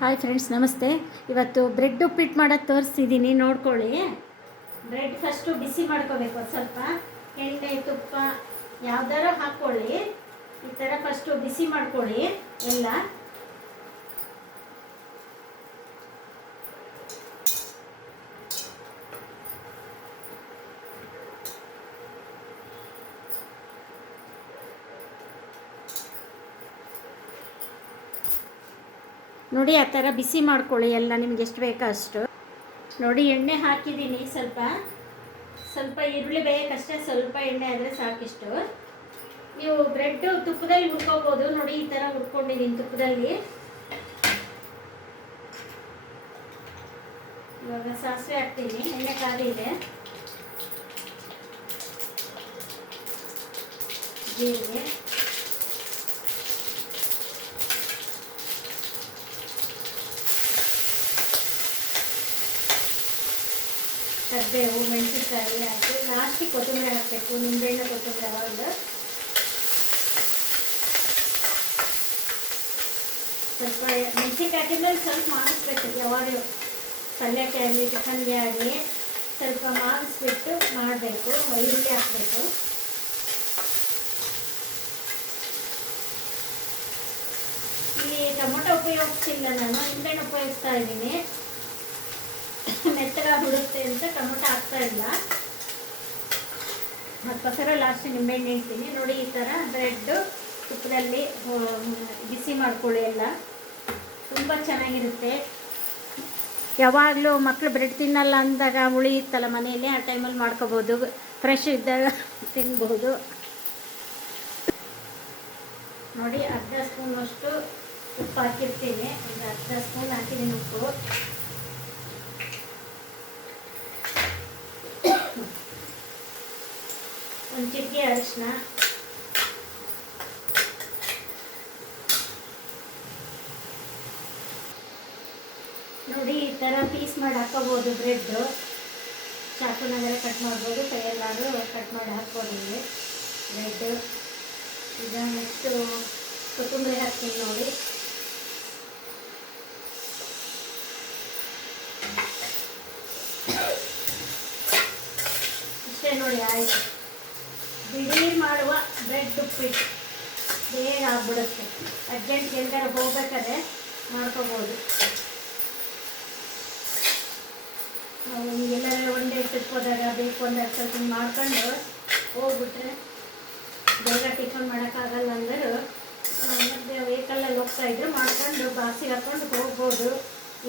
Hi friends, ನಮಸ್ತೆ. ಇವತ್ತು bread ಉಪ್ಪಿಟ್ಟು ಮಾಡೋದು ತೋರಿಸ್ತಿದ್ದೀನಿ, ನೋಡ್ಕೊಳ್ಳಿ. ಬ್ರೆಡ್ ಫಸ್ಟು ಬಿಸಿ ಮಾಡ್ಕೋಬೇಕು. ಸ್ವಲ್ಪ ಎಣ್ಣೆ ತುಪ್ಪ ಯಾವ್ದಾರು ಹಾಕ್ಕೊಳ್ಳಿ. ಈ ಥರ ಫಸ್ಟು ಬಿಸಿ ಮಾಡ್ಕೊಳ್ಳಿ ಎಲ್ಲ. ನೋಡಿ, ಆ ಥರ ಬಿಸಿ ಮಾಡ್ಕೊಳ್ಳಿ ಎಲ್ಲ, ನಿಮ್ಗೆ ಎಷ್ಟು ಬೇಕೋ ಅಷ್ಟು. ನೋಡಿ, ಎಣ್ಣೆ ಹಾಕಿದ್ದೀನಿ. ಸ್ವಲ್ಪ ಸ್ವಲ್ಪ ಈರುಳ್ಳಿ ಬೇಕಷ್ಟೇ, ಸ್ವಲ್ಪ ಎಣ್ಣೆ ಆದರೆ ಸಾಕಿಷ್ಟು. ನೀವು ಬ್ರೆಡ್ಡು ತುಪ್ಪದಲ್ಲಿ ಹುರ್ಕೋಬೋದು. ನೋಡಿ, ಈ ಥರ ಹುರ್ಕೊಂಡಿದ್ದೀನಿ ತುಪ್ಪದಲ್ಲಿ. ಇವಾಗ ಸಾಸಿವೆ ಹಾಕ್ತೀನಿ. ಎಣ್ಣೆ ಕಾದಿದೆ. ಜೀರಿಗೆ, ಕರಿಬೇವು, ಮೆಣಸಿನಕಾಯಿ ಹಾಕಿ ಲಾಸ್ಟಿಗೆ ಕೊತ್ತಂಬರಿ ಹಾಕಬೇಕು. ನಿಂಬೆಹಣ್ಣು ಕೊತ್ತಂಬರಿ ಯಾವಾಗಲೂ ಸ್ವಲ್ಪ ಮೆಣಸಿನ್ಕಾಯಿ ಹಾಕಿದ್ಮೇಲೆ ಸ್ವಲ್ಪ ಮಾಡಿಸ್ಬೇಕು. ಯಾವಾಗ ಪಲ್ಯಕ್ಕೆ ಆಗಲಿ ಚಿಕನ್ಗೆ ಆಗಲಿ ಸ್ವಲ್ಪ ಮಾಡಿಸ್ಬಿಟ್ಟು ಮಾಡಬೇಕು. ಈರುಳ್ಳಿ ಹಾಕಬೇಕು. ಇಲ್ಲಿ ಟೊಮೊಟೊ ಉಪಯೋಗಿಸ್ತಿಲ್ಲ ನಾನು, ನಿಂಬೆಹಣ್ಣು ಉಪಯೋಗಿಸ್ತಾ ಇದ್ದೀನಿ. ಮೆತ್ತಗ ಹುಡುತ್ತೆ ಅಂತ ಟೊಮೊಟೊ ಹಾಕ್ತಾ ಇಲ್ಲ. ಅದಕ್ಕೋಸ್ಕರ ಲಾಸ್ಟ್ ನಿಂಬೆಹಣ್ಣು ಇಡ್ತೀನಿ. ನೋಡಿ, ಈ ಥರ ಬ್ರೆಡ್ಡು ತುಪ್ಪದಲ್ಲಿ ಬಿಸಿ ಮಾಡ್ಕೊಳ್ಳಿ ಎಲ್ಲ. ತುಂಬ ಚೆನ್ನಾಗಿರುತ್ತೆ. ಯಾವಾಗಲೂ ಮಕ್ಕಳು ಬ್ರೆಡ್ ತಿನ್ನಲ್ಲ ಅಂದಾಗ ಉಳಿಯುತ್ತಲ್ಲ ಮನೆಯಲ್ಲಿ, ಆ ಟೈಮಲ್ಲಿ ಮಾಡ್ಕೋಬೋದು. ಫ್ರೆಶ್ ಇದ್ದಾಗ ತಿನ್ಬೋದು. ನೋಡಿ, ಅರ್ಧ ಸ್ಪೂನಷ್ಟು ಉಪ್ಪು ಹಾಕಿರ್ತೀನಿ. ಒಂದು ಅರ್ಧ ಸ್ಪೂನ್ ಹಾಕಿದ್ದೀನಿ ಉಪ್ಪು. ಒಂದು ಚಿಟಿಕೆ ಅರಿಶಿನ, ನೋಡಿ ಈ ಥರ ಪೀಸ್ ಮಾಡಿ ಹಾಕೋಬೋದು. ಬ್ರೆಡ್ಡು ಚಾಕುನಾಗೆಲ್ಲ ಕಟ್ ಮಾಡ್ಬೋದು, ಕೈಯಲ್ಲಾದರೂ ಕಟ್ ಮಾಡಿ ಹಾಕ್ಬೋದು ಇಲ್ಲಿ ಬ್ರೆಡ್ಡು. ಈಗ ನೆಕ್ಸ್ಟು ಕೊತ್ತಂಬರಿ ಹಾಕ್ತೀನಿ. ನೋಡಿ, ಇಷ್ಟೇ. ನೋಡಿ, ಆಯಿತು. ದಿಢೀರ್ ಮಾಡುವ ಬ್ರೆಡ್ ಉಪ್ಪಿಟ್ಟು ಬೇಗ ಆಗ್ಬಿಡುತ್ತೆ. ಅರ್ಜೆಂಟ್ಗೆ ಎಲ್ಲರೂ ಹೋಗ್ಬೇಕಾದ್ರೆ ಮಾಡ್ಕೋಬೋದು. ನಾವು ಎಲ್ಲರೂ ಒನ್ ಡೇ ಟ್ರಿಪ್ ಹೋದಾಗ ಬೇಕು ಅಂದರೆ ಸ್ವಲ್ಪ ಮಾಡ್ಕೊಂಡು ಹೋಗ್ಬಿಟ್ರೆ ಬೇಗ ಟಿಫನ್ ಮಾಡೋಕ್ಕಾಗಲ್ಲ ಅಂದರೂ ಮತ್ತು ವೆಹಿಕಲ್ಲಲ್ಲಿ ಹೋಗ್ತಾಯಿದ್ರು ಮಾಡ್ಕೊಂಡು ಬಾಕ್ಸಿಗೆ ಹಾಕ್ಕೊಂಡು ಹೋಗ್ಬೋದು.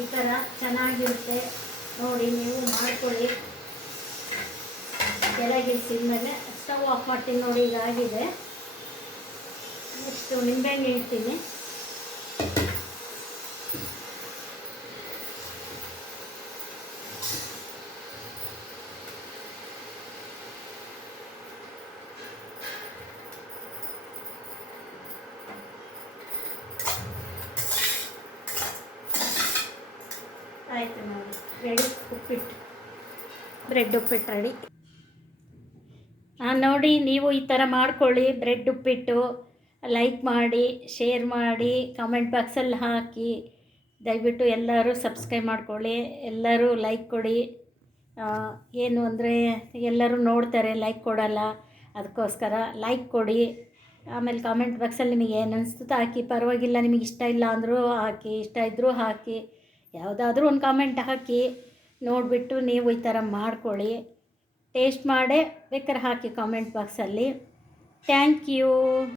ಈ ಥರ ಚೆನ್ನಾಗಿರುತ್ತೆ. ನೋಡಿ, ನೀವು ಮಾಡ್ಕೊಳ್ಳಿ. ಕೆಳಗಿಳಿಸಿದ್ಮೇಲೆ ಸ್ಟವ್ ಆಫ್ ಮಾಡ್ತೀನಿ. ನೋಡಿ, ಇದಾಗಿದೆ. ನೆಕ್ಸ್ಟು ನಿಂಬೆಹಣ್ಣು ಇಡ್ತೀನಿ. ಆಯಿತು. ನೋಡಿ, ರೆಡಿ ಉಪ್ಪಿಟ್ಟು, ಬ್ರೆಡ್ ಉಪ್ಪಿಟ್ಟು ರೆಡಿ. ನೋಡಿ, ನೀವು ಈ ಥರ ಮಾಡ್ಕೊಳ್ಳಿ ಬ್ರೆಡ್ ಉಪ್ಪಿಟ್ಟು. ಲೈಕ್ ಮಾಡಿ, ಶೇರ್ ಮಾಡಿ, ಕಾಮೆಂಟ್ ಬಾಕ್ಸಲ್ಲಿ ಹಾಕಿ. ದಯವಿಟ್ಟು ಎಲ್ಲರೂ ಸಬ್ಸ್ಕ್ರೈಬ್ ಮಾಡ್ಕೊಳ್ಳಿ. ಎಲ್ಲರೂ ಲೈಕ್ ಕೊಡಿ. ಏನು ಅಂದರೆ ಎಲ್ಲರೂ ನೋಡ್ತಾರೆ, ಲೈಕ್ ಕೊಡಲ್ಲ. ಅದಕ್ಕೋಸ್ಕರ ಲೈಕ್ ಕೊಡಿ. ಆಮೇಲೆ ಕಾಮೆಂಟ್ ಬಾಕ್ಸಲ್ಲಿ ನಿಮಗೆ ಏನು ಅನಿಸ್ತದೆ ಹಾಕಿ, ಪರವಾಗಿಲ್ಲ. ನಿಮಗೆ ಇಷ್ಟ ಇಲ್ಲ ಅಂದರೂ ಹಾಕಿ, ಇಷ್ಟ ಇದ್ದರೂ ಹಾಕಿ. ಯಾವುದಾದ್ರೂ ಒಂದು ಕಾಮೆಂಟ್ ಹಾಕಿ. ನೋಡಿಬಿಟ್ಟು ನೀವು ಈ ಥರ ಮಾಡ್ಕೊಳ್ಳಿ. ಟೇಸ್ಟ್ ಮಾಡೇ ಬೇಕಾದ್ರೆ ಹಾಕಿ ಕಾಮೆಂಟ್ ಬಾಕ್ಸಲ್ಲಿ. Thank you.